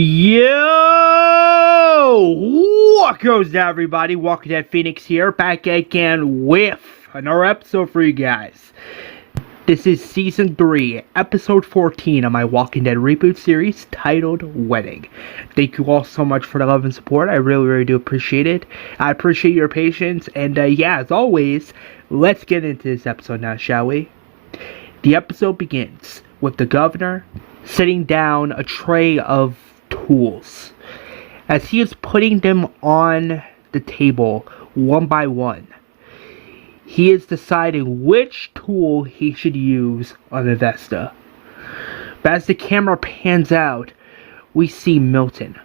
Yo! What goes down, everybody? Walking Dead Phoenix here, back again with another episode for you guys. This is Season 3, Episode 14 of my Walking Dead Reboot series, titled Wedding. Thank you all so much for the love and support. I really do appreciate it. I appreciate your patience, and yeah, as always, let's get into this episode now, shall we? The episode begins with the governor setting down a tray of tools. As he is putting them on the table one by one, he is deciding which tool he should use on Avesta. But as the camera pans out, we see Milton,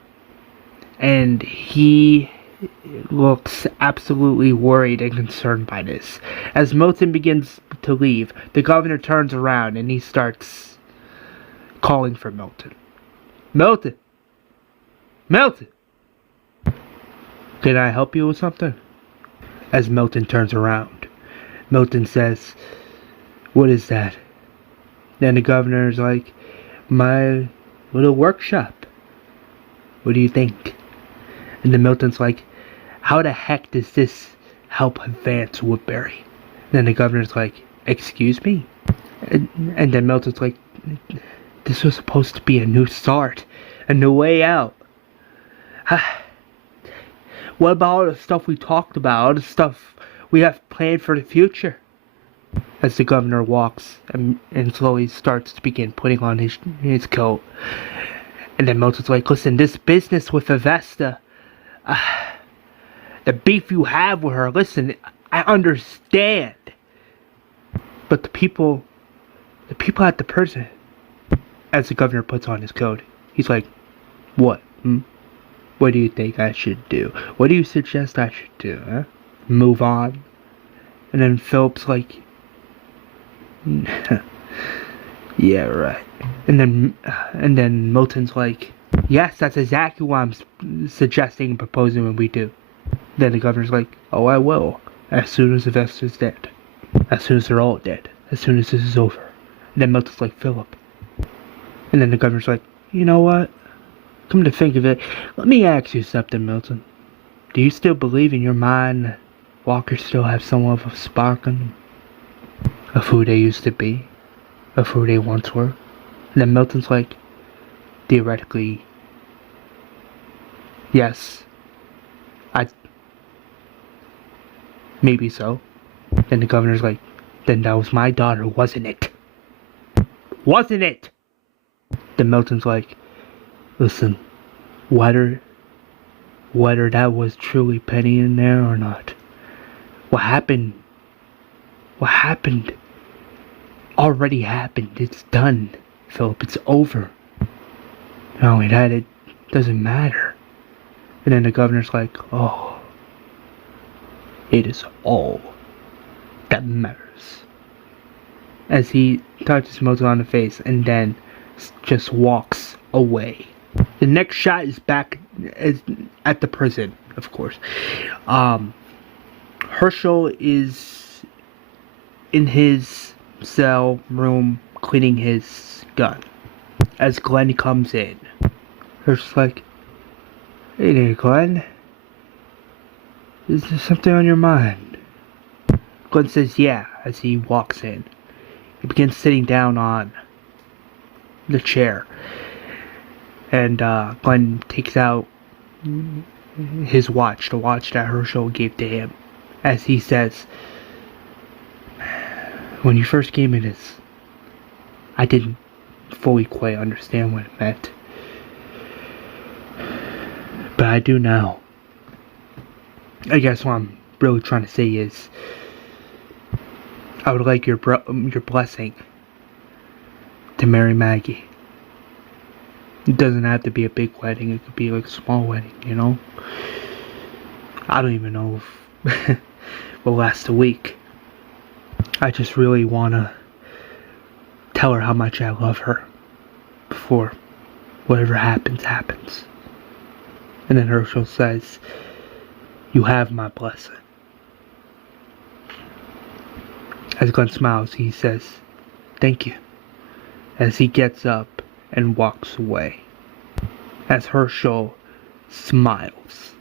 and he looks absolutely worried and concerned by this. As Milton begins to leave, the governor turns around and he starts calling for Milton. Milton! Milton! Can I help you with something? As Milton turns around, Milton says, "What is that?" Then the governor's like, "My little workshop. What do you think?" And then Milton's like, "How the heck does this help advance Woodbury?" Then the governor's like, "Excuse me?" And then Milton's like, "This was supposed to be a new start, a new way out. What about all the stuff we talked about, all the stuff we have planned for the future?" As the governor walks and slowly starts to begin putting on his coat. And then Milton's like, "Listen, this business with Avesta, the beef you have with her, listen, I understand. But the people at the prison." As the governor puts on his coat, he's like, "What? What do you think I should do? What do you suggest I should do, huh? Move on?" And then Philip's like, "Yeah, right." And then Milton's like, "Yes, that's exactly what I'm suggesting and proposing when we do." Then the governor's like, "Oh, I will. As soon as Avesta's dead. As soon as they're all dead. As soon as this is over." And then Milton's like, "Philip." And then the governor's like, "You know what? Come to think of it, let me ask you something, Milton. Do you still believe in your mind that walkers still have somewhat of a spark in them? Of who they used to be? Of who they once were?" And then Milton's like, "Theoretically, yes. Maybe so." Then the governor's like, "Then that was my daughter, wasn't it? Wasn't it?" Then Milton's like, "Listen, whether that was truly Penny in there or not, what happened already happened. It's done, Philip. It's over. Not only that, it doesn't matter." And then the governor's like, "Oh, it is all that matters." As he touches Milton on the face and then just walks away. The next shot is back at the prison, of course. Herschel is in his cell room cleaning his gun. As Glenn comes in, Herschel's like, "Hey there, Glenn. Is there something on your mind?" Glenn says, "Yeah," as he walks in. He begins sitting down on the chair. And Glenn takes out his watch, the watch that Herschel gave to him. As he says, "When you first gave me this, I didn't fully quite understand what it meant. But I do now. I guess what I'm really trying to say is, I would like your blessing to marry Maggie. It doesn't have to be a big wedding. It could be like a small wedding, you know? I don't even know if it will last a week. I just really want to tell her how much I love her before whatever happens, happens." And then Herschel says, "You have my blessing." As Glenn smiles, he says, "Thank you," as he gets up and walks away. as Herschel smiles.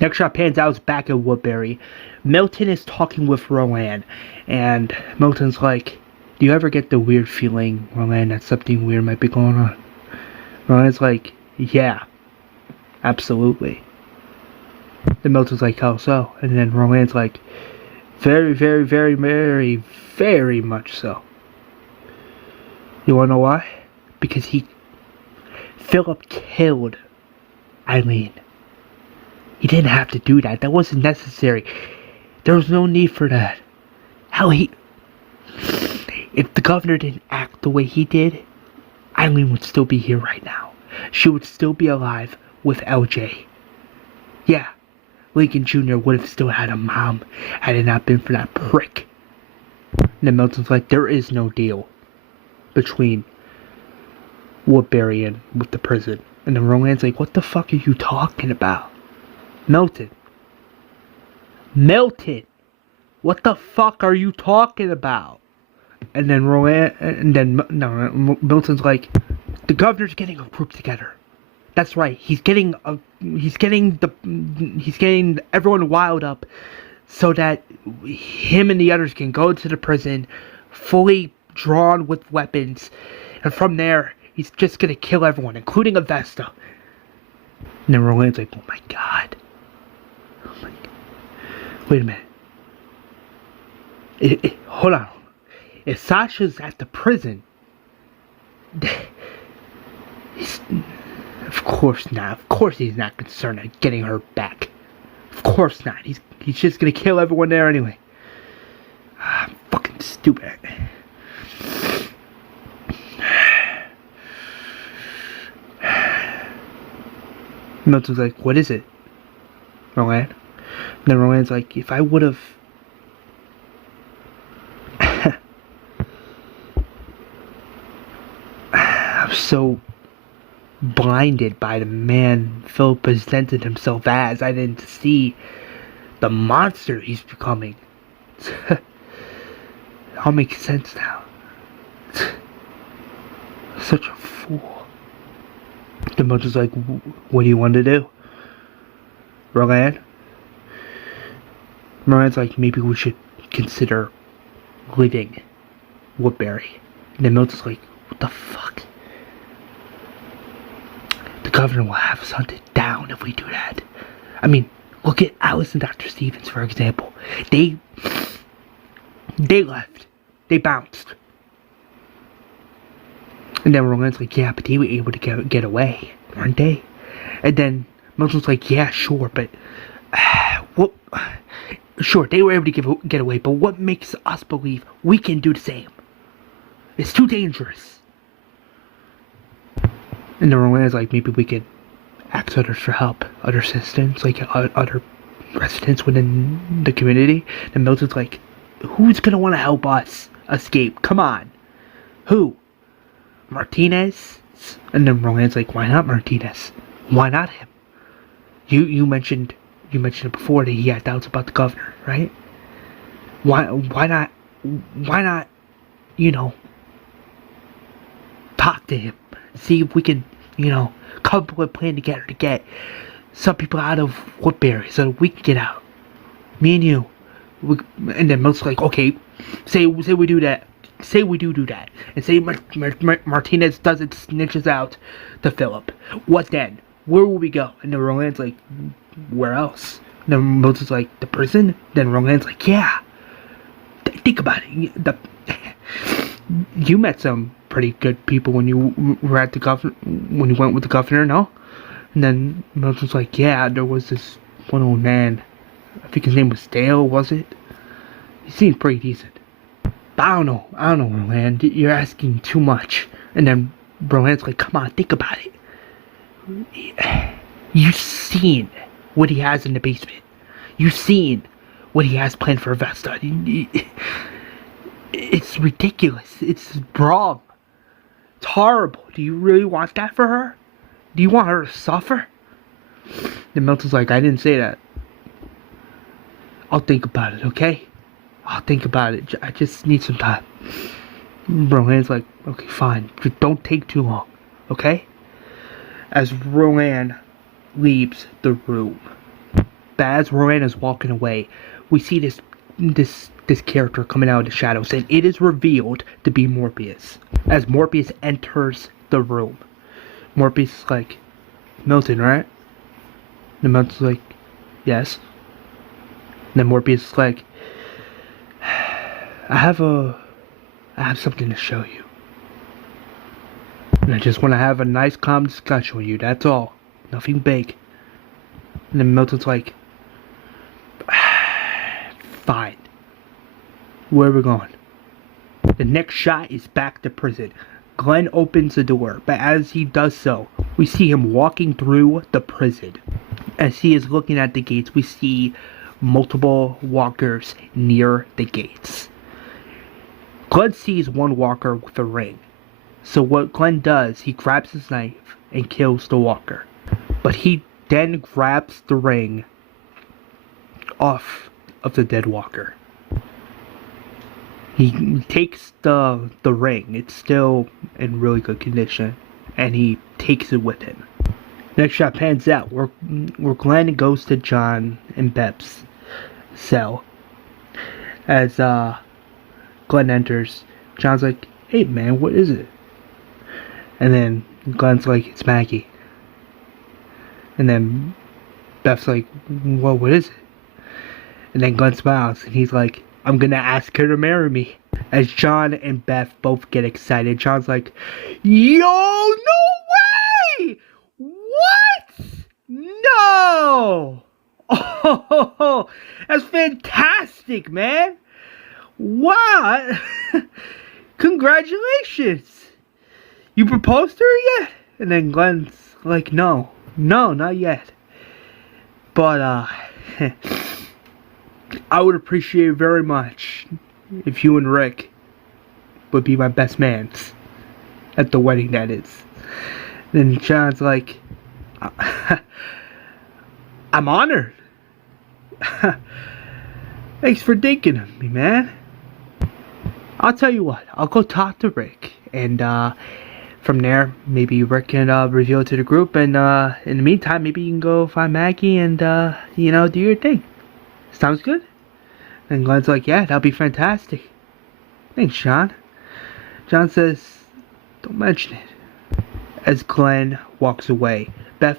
Next shot pans out back at Woodbury. Milton is talking with Rowan, and Milton's like, do you ever get the weird feeling, Rowan, that something weird might be going on? Rowan's like, yeah, absolutely. Then Milton's like, how so? And then Rowan's like, very, very, very, very, very much so. You wanna know why? Because Philip killed Eileen. He didn't have to do that. That wasn't necessary. There was no need for that. Hell, if the governor didn't act the way he did, Eileen would still be here right now. She would still be alive with LJ. Yeah, Lincoln Jr. would have still had a mom had it not been for that prick. And then Milton's like, there is no deal between Woodbury and with the prison. And then Rowan's like, what the fuck are you talking about? Milton, what the fuck are you talking about? And then Milton's like, the governor's getting a group together. That's right. He's getting everyone wild up so that him and the others can go to the prison fully drawn with weapons, and from there he's just gonna kill everyone, including Avesta. And then Roland's like, oh my god. Wait a minute. Hold on. If Sasha's at the prison, of course not. Of course he's not concerned at getting her back. Of course not. He's just gonna kill everyone there anyway. Fucking stupid. Milton's like, what is it, Roland? And then Roland's like, if I would have I'm so blinded by the man Phil presented himself as, I didn't see the monster he's becoming. It all makes sense now. Such a fool. The Milton's like, what do you want to do, Roland? Roland's like, maybe we should consider leaving Woodbury. And then Milton's like, what the fuck? The governor will have us hunted down if we do that. I mean, look at Alice and Dr. Stevens, for example. They left. They bounced. And then Roland's like, yeah, but they were able to get away, weren't they? And then Milton's like, yeah, sure, but what? Sure, they were able to get away, but what makes us believe we can do the same? It's too dangerous. And then Roland's like, maybe we could ask others for help, other assistants, like other residents within the community. And Milton's like, who's gonna want to help us escape? Come on. Who? Martinez? And then Roland's like, why not Martinez? Why not him? You mentioned it before that he had doubts about the governor, right? Why not, talk to him. See if we can, come up with a plan together to get some people out of Woodbury so that we can get out. Me and you. And then Milton's like, okay, say we do that. Say we do that. And say Martinez doesn't snitches out to Philip. What then? Where will we go? And then Roland's like, where else? And then Milton's like, the prison? Then Roland's like, yeah. Think about it. You met some pretty good people when you were at the governor, when you went with the governor, no? And then Milton's like, yeah, there was this one old man. I think his name was Dale, was it? He seemed pretty decent. But I don't know, Roland. You're asking too much. And then Roland's like, come on, think about it. You've seen what he has in the basement. You've seen what he has planned for Avesta. It's ridiculous. It's wrong. It's horrible. Do you really want that for her? Do you want her to suffer? Then Milton's like, I didn't say that. I'll think about it, okay? I'll think about it. I just need some time. Roland's like, okay, fine. Just don't take too long, okay? as Rowan leaves the room. But as Rowan is walking away, we see this character coming out of the shadows, and it is revealed to be Morbius. As Morbius enters the room, Morbius is like, Milton, right? And Milton's like, yes. And then Morbius is like, I have something to show you. And I just want to have a nice calm discussion with you, that's all. Nothing big. And then Milton's like, fine. Where are we going? The next shot is back to prison. Glenn opens the door, but as he does so, we see him walking through the prison. As he is looking at the gates, we see multiple walkers near the gates. Glenn sees one walker with a ring. So what Glenn does, he grabs his knife and kills the walker. But he then grabs the ring off of the dead walker. He takes the ring, it's still in really good condition, and he takes it with him. Next shot pans out where Glenn goes to John and Beth's cell. As Glenn enters, John's like, hey man, what is it? And then Glenn's like, it's Maggie. And then Beth's like, well, what is it? And then Glenn smiles and he's like, I'm gonna ask her to marry me. As John and Beth both get excited, John's like, yo, no way! What? No! Oh, that's fantastic, man. What? Congratulations. You proposed to her yet? And then Glenn's like, no, not yet. But, I would appreciate very much if you and Rick would be my best mans at the wedding, that is. Then John's like, I'm honored. Thanks for thinking of me, man. I'll tell you what, I'll go talk to Rick, and from there, maybe Rick can reveal it to the group, and in the meantime, maybe you can go find Maggie and, do your thing. Sounds good? And Glenn's like, yeah, that'll be fantastic. Thanks, John. John says, don't mention it. As Glenn walks away, Beth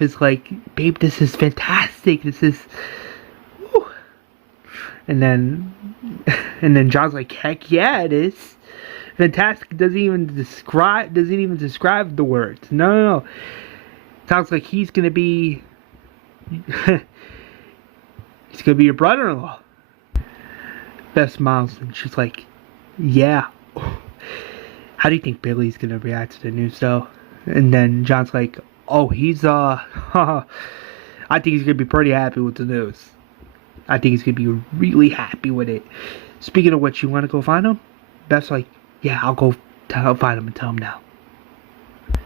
is like, babe, this is fantastic. This is, woo. And then John's like, heck yeah, it is. Fantastic doesn't even describe the words. No. Sounds like he's gonna be he's gonna be your brother-in-law. Beth smiles and she's like, yeah. How do you think Billy's gonna react to the news though? And then John's like, oh, he's I think he's gonna be pretty happy with the news. I think he's gonna be really happy with it. Speaking of which, you wanna go find him? Beth's like, yeah, I'll go find him and tell him now.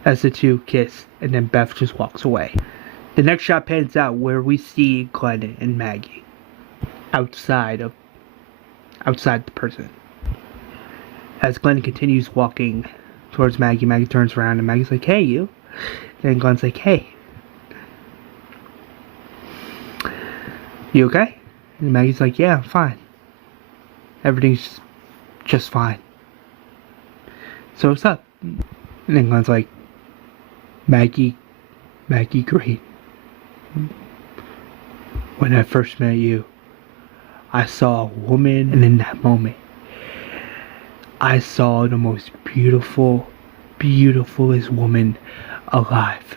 As the two kiss, and then Beth just walks away. The next shot pans out where we see Glenn and Maggie outside the prison. As Glenn continues walking towards Maggie, Maggie turns around and Maggie's like, hey, you. And Glenn's like, hey. You okay? And Maggie's like, yeah, I'm fine. Everything's just fine. So what's up? And then Glenn's like, Maggie Green. When I first met you, I saw a woman, and in that moment, I saw the most beautifulest woman alive.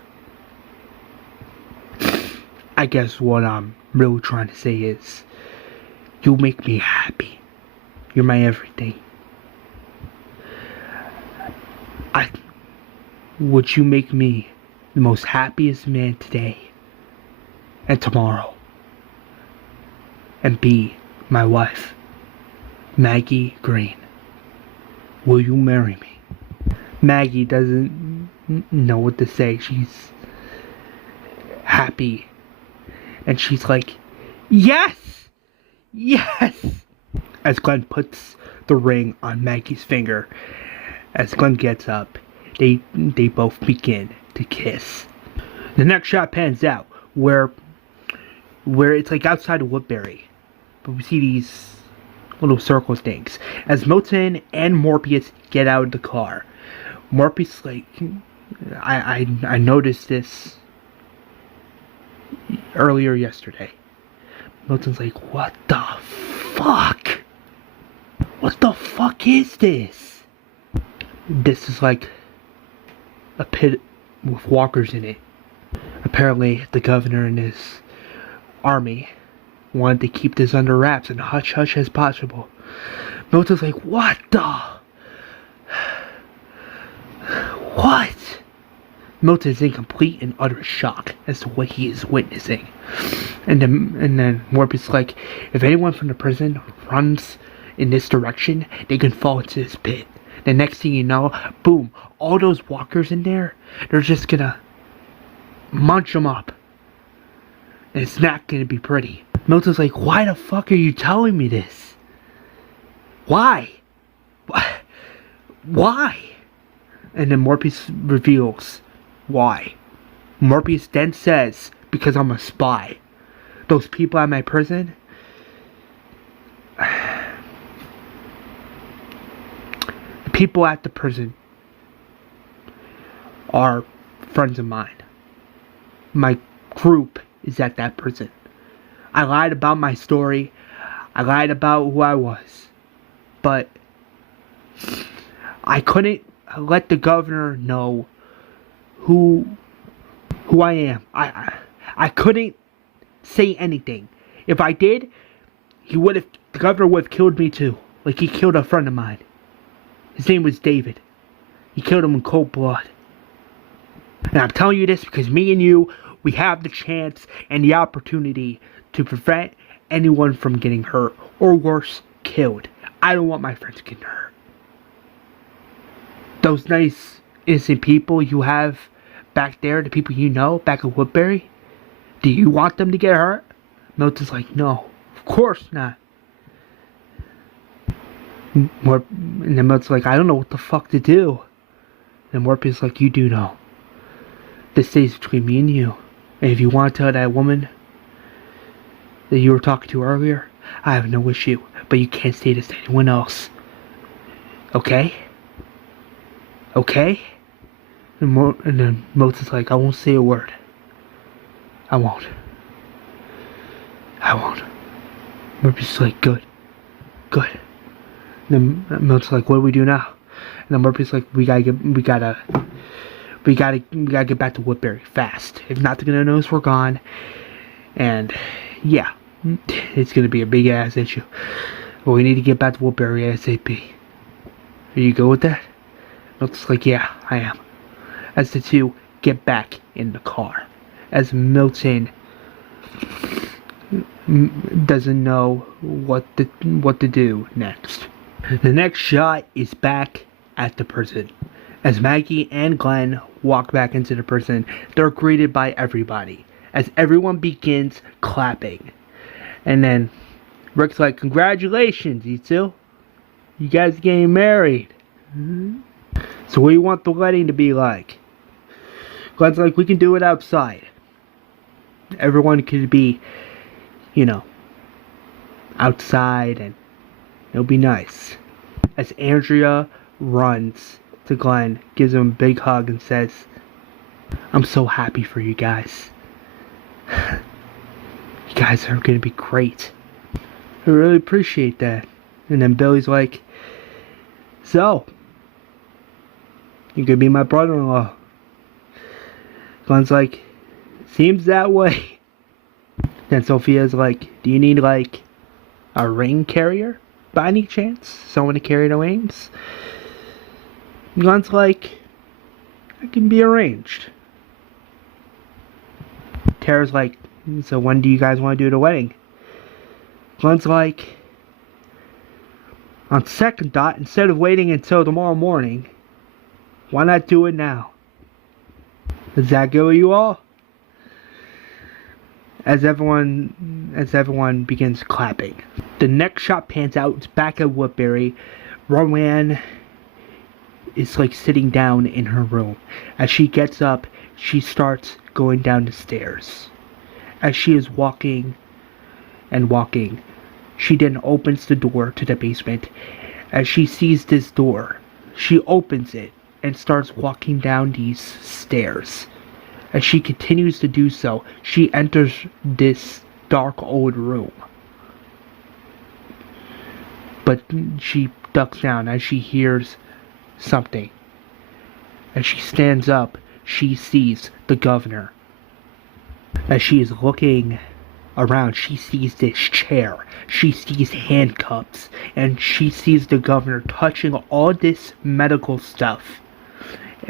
I guess what I'm really trying to say is, you make me happy. You're my everything. Would you make me the most happiest man today and tomorrow and be my wife, Maggie Green? Will you marry me? Maggie doesn't know what to say. She's happy and she's like, yes, as Glenn puts the ring on Maggie's finger. As Glenn gets up, they both begin to kiss. The next shot pans out where it's like outside of Woodbury, but we see these little circle things as Milton and Morbius get out of the car. Morbius like, I noticed this earlier yesterday. Milton's like, what the fuck? What the fuck is this? This is like a pit with walkers in it. Apparently, the governor and his army wanted to keep this under wraps and hush-hush as possible. Milton's like, what the? What? Milton's in complete and utter shock as to what he is witnessing. And then Morbius is like, if anyone from the prison runs in this direction, they can fall into this pit. The next thing you know, boom, all those walkers in there, they're just gonna munch them up. And it's not gonna be pretty. Milton's like, why the fuck are you telling me this? Why? Why? And then Morbius reveals why. Morbius then says, because I'm a spy. Those people at my prison, the people at the prison are friends of mine. My group is at that prison. I lied about my story. I lied about who I was. But I couldn't let the governor know who I am. I couldn't say anything. If I did, the governor would have killed me too. Like he killed a friend of mine. His name was David. He killed him in cold blood. And I'm telling you this because me and you, we have the chance and the opportunity to prevent anyone from getting hurt, or worse, killed. I don't want my friends getting hurt. Those nice, innocent people you have back there, the people you know back at Woodbury, do you want them to get hurt? Milton's like, no, of course not. And then Milton's like, I don't know what the fuck to do. And Morbius like, you do know. This stays between me and you. And if you want to tell that woman that you were talking to earlier, I have no issue. But you can't say this to anyone else. Okay? Okay? And then Milton's like, I won't say a word. I won't. Morbius is like, good. And then Milton's like, what do we do now? And then Morbius is like, we gotta get back to Woodbury fast. If not, they're gonna notice we're gone. And yeah, it's gonna be a big ass issue. But we need to get back to Woodbury ASAP. Are you good with that? Milton's like, yeah, I am. As the two get back in the car, as Milton doesn't know what to do next. The next shot is back at the prison. As Maggie and Glenn walk back into the prison, they're greeted by everybody, as everyone begins clapping. And then Rick's like, congratulations, you two. You guys are getting married. So what do you want the wedding to be like? Glenn's like, we can do it outside. Everyone could be, outside, and it'll be nice. As Andrea runs to Glenn, gives him a big hug and says, I'm so happy for you guys. You guys are gonna be great. I really appreciate that. And then Billy's like, so, you could be my brother-in-law. Glenn's like, seems that way. Then Sophia's like, do you need like a ring carrier by any chance? Someone to carry the rings? Glenn's like, it can be arranged. Tara's like, so when do you guys want to do the wedding? Glenn's like, on second thought, instead of waiting until tomorrow morning, why not do it now? Is that good with you all? As everyone begins clapping. The next shot pans out. It's back at Woodbury. Rowan is like sitting down in her room. As she gets up, she starts going down the stairs. As she is walking and walking, she then opens the door to the basement. As she sees this door, she opens it and starts walking down these stairs. As she continues to do so, she enters this dark old room. But she ducks down as she hears something. As she stands up, she sees the governor. As she is looking around, she sees this chair. She sees handcuffs. And she sees the governor touching all this medical stuff.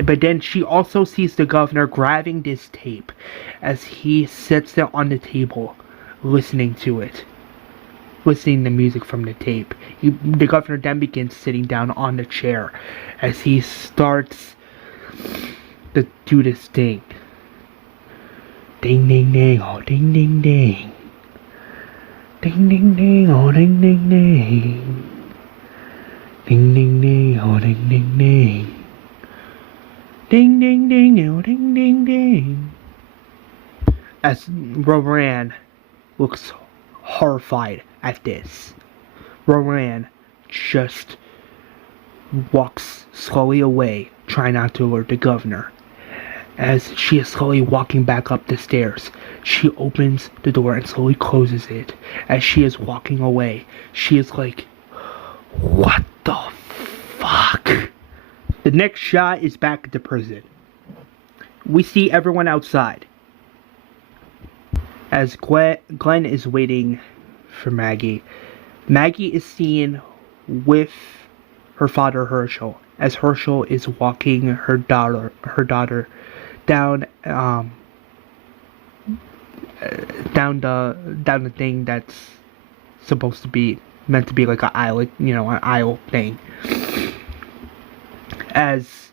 But then she also sees the governor grabbing this tape as he sits there on the table, listening to it. Listening to music from the tape. The governor then begins sitting down on the chair as he starts to do this thing. Ding ding ding, oh ding ding ding. Ding ding ding, oh ding ding ding. Ding ding ding, oh ding ding ding. Ding ding ding, oh ding ding ding. As Roran looks horrified at this, Roran just walks slowly away, trying not to alert the governor. As she is slowly walking back up the stairs, she opens the door and slowly closes it. As she is walking away, she is like, what the fuck? The next shot is back at the prison. We see everyone outside. As Glenn is waiting for Maggie. Maggie is seen with her father Herschel, as Herschel is walking her daughter down the thing that's supposed to be meant to be like an aisle thing. As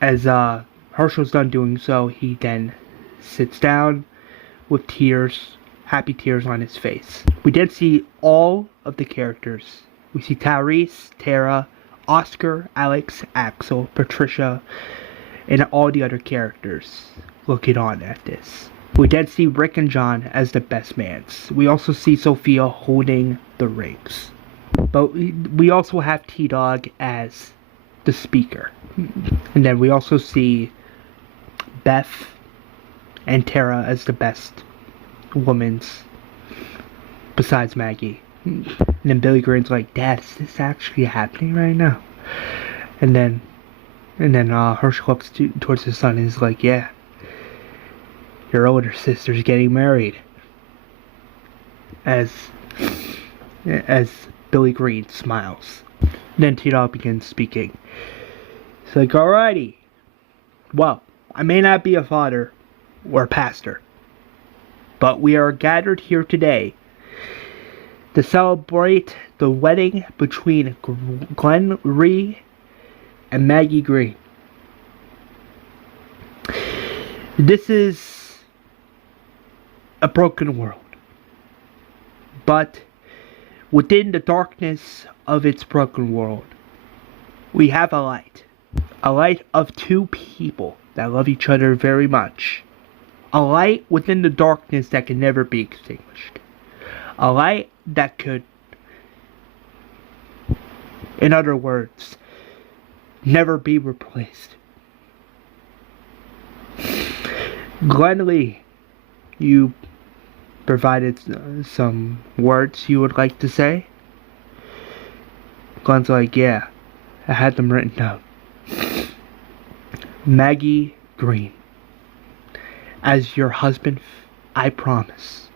Herschel's done doing so, he then sits down with happy tears on his face. We then see all of the characters. We see Tyreese, Tara, Oscar, Alex, Axel, Patricia, and all the other characters looking on at this. We then see Rick and John as the best mans. We also see Sophia holding the rings. But we also have T-Dog as the speaker. And then we also see Beth and Tara as the best women's besides Maggie. And then Billy Green's like, Dad, is this actually happening right now? And then Herschel looks towards his son and is like, yeah, your older sister's getting married. As Billy Green smiles. Then T-Dog begins speaking. It's like, alrighty. Well, I may not be a father or a pastor, but we are gathered here today to celebrate the wedding between Glenn Rhee and Maggie Green. This is a broken world, but within the darkness of its broken world, we have a light of two people that love each other very much. A light within the darkness that can never be extinguished. A light that could, in other words, never be replaced. Glenn Lee, you provided some words you would like to say? Glenn's like, yeah, I had them written down. Maggie Green, as your husband, I promise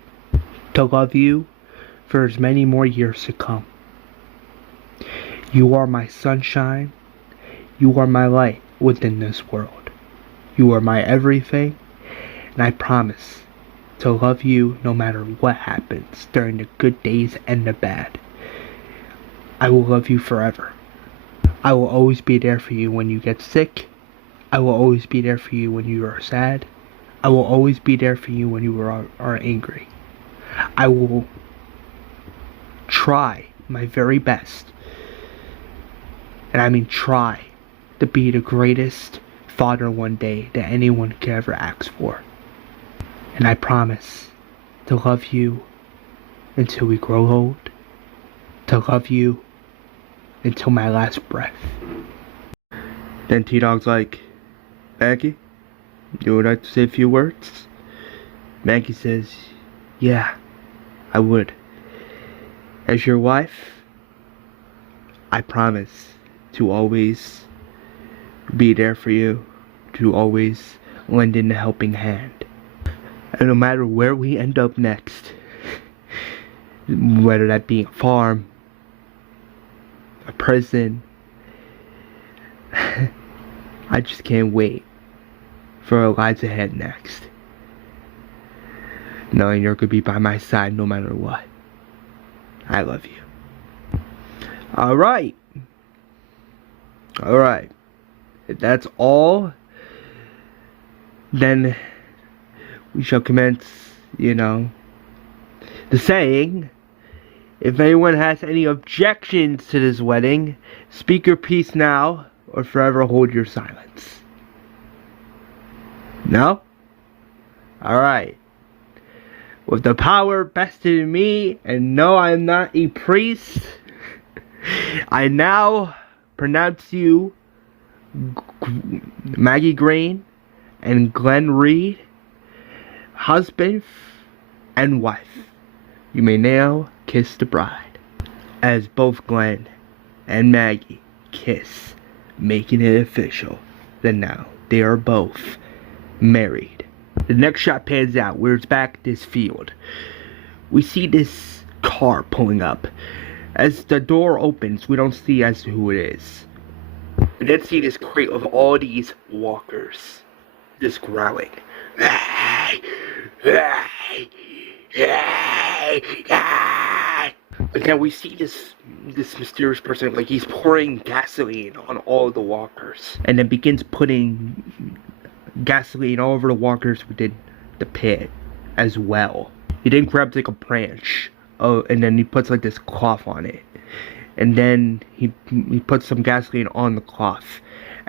to love you for as many more years to come. You are my sunshine. You are my light within this world. You are my everything, and I promise to love you no matter what happens during the good days and the bad. I will love you forever. I will always be there for you when you get sick. I will always be there for you when you are sad. I will always be there for you when you are angry. I will try my very best and I mean try, to be the greatest father one day that anyone could ever ask for. And I promise to love you until we grow old, to love you until my last breath. Then T-Dog's like, Maggie, you would like to say a few words? Maggie says, yeah, I would. As your wife, I promise to always be there for you, to always lend in a helping hand. And no matter where we end up next, whether that be a farm, a prison, I just can't wait for our lives ahead next. Knowing you're gonna be by my side no matter what. I love you. Alright. If that's all, then we shall commence, the saying. If anyone has any objections to this wedding, speak your piece now or forever hold your silence. No? Alright. With the power vested in me, and no, I am not a priest, I now pronounce you Maggie Green and Glenn Reed, husband and wife. You may now kiss the bride. As both Glenn and Maggie kiss, making it official that now they are both married. The next shot pans out where it's back at this field. We see this car pulling up. As the door opens, we don't see as to who it is. And then see this crate of all these walkers just growling. Again, we see this mysterious person, like he's pouring gasoline on all of the walkers, and then begins putting gasoline all over the walkers within the pit as well. He then grabs like a branch, and then he puts like this cloth on it, and then he puts some gasoline on the cloth,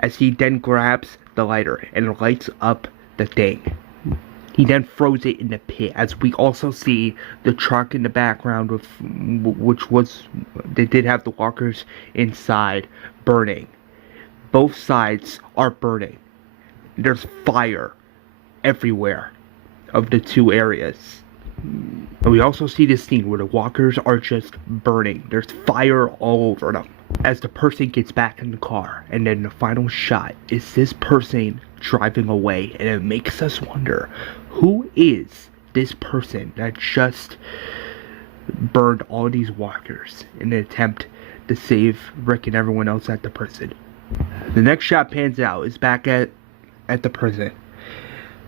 as he then grabs the lighter and lights up the thing. He then throws it in the pit, as we also see the truck in the background, they did have the walkers inside burning. Both sides are burning. There's fire everywhere of the two areas. And we also see this scene where the walkers are just burning. There's fire all over them. As the person gets back in the car, and then the final shot is this person driving away, and it makes us wonder, who is this person that just burned all these walkers in an attempt to save Rick and everyone else at the prison? The next shot pans out is back at the prison.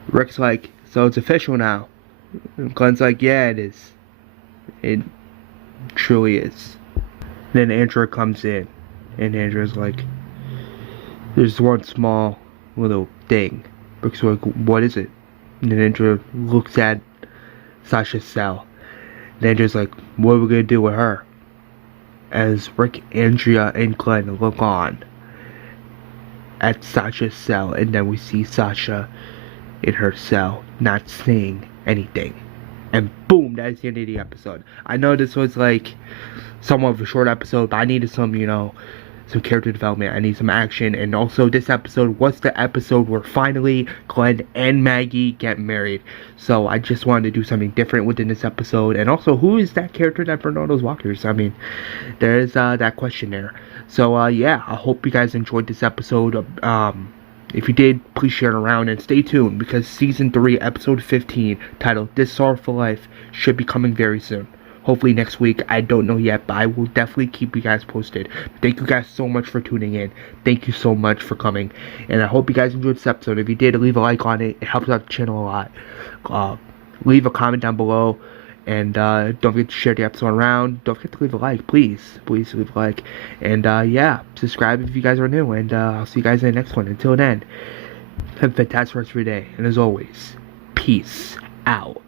Rick's like, so it's official now. And Glenn's like, yeah, it is. It truly is. Then Andrew comes in, and Andrew's like, there's one small little thing. Rick's like, what is it? And then Andrew looks at Sasha's cell. And Andrew's like, what are we gonna do with her? As Rick, Andrea, and Glenn look on at Sasha's cell, and then we see Sasha in her cell, not saying anything. And boom, that's the end of the episode. I know this was like somewhat of a short episode, but I needed some, some character development. I need some action. And also, this episode was the episode where finally Glenn and Maggie get married. So I just wanted to do something different within this episode. And also, who is that character that burned all those walkers? I mean, there's that question there. So yeah, I hope you guys enjoyed this episode. If you did, please share it around and stay tuned, because season 3 episode 15 titled This Sorrowful Life should be coming very soon. Hopefully next week. I don't know yet, but I will definitely keep you guys posted. Thank you guys so much for tuning in. Thank you so much for coming, and I hope you guys enjoyed this episode. If you did, leave a like on it. It helps out the channel a lot. Leave a comment down below, and don't forget to share the episode around. Don't forget to leave a like, please leave a like. And yeah, subscribe if you guys are new, and I'll see you guys in the next one. Until then, have a fantastic rest of your day, and as always, peace out.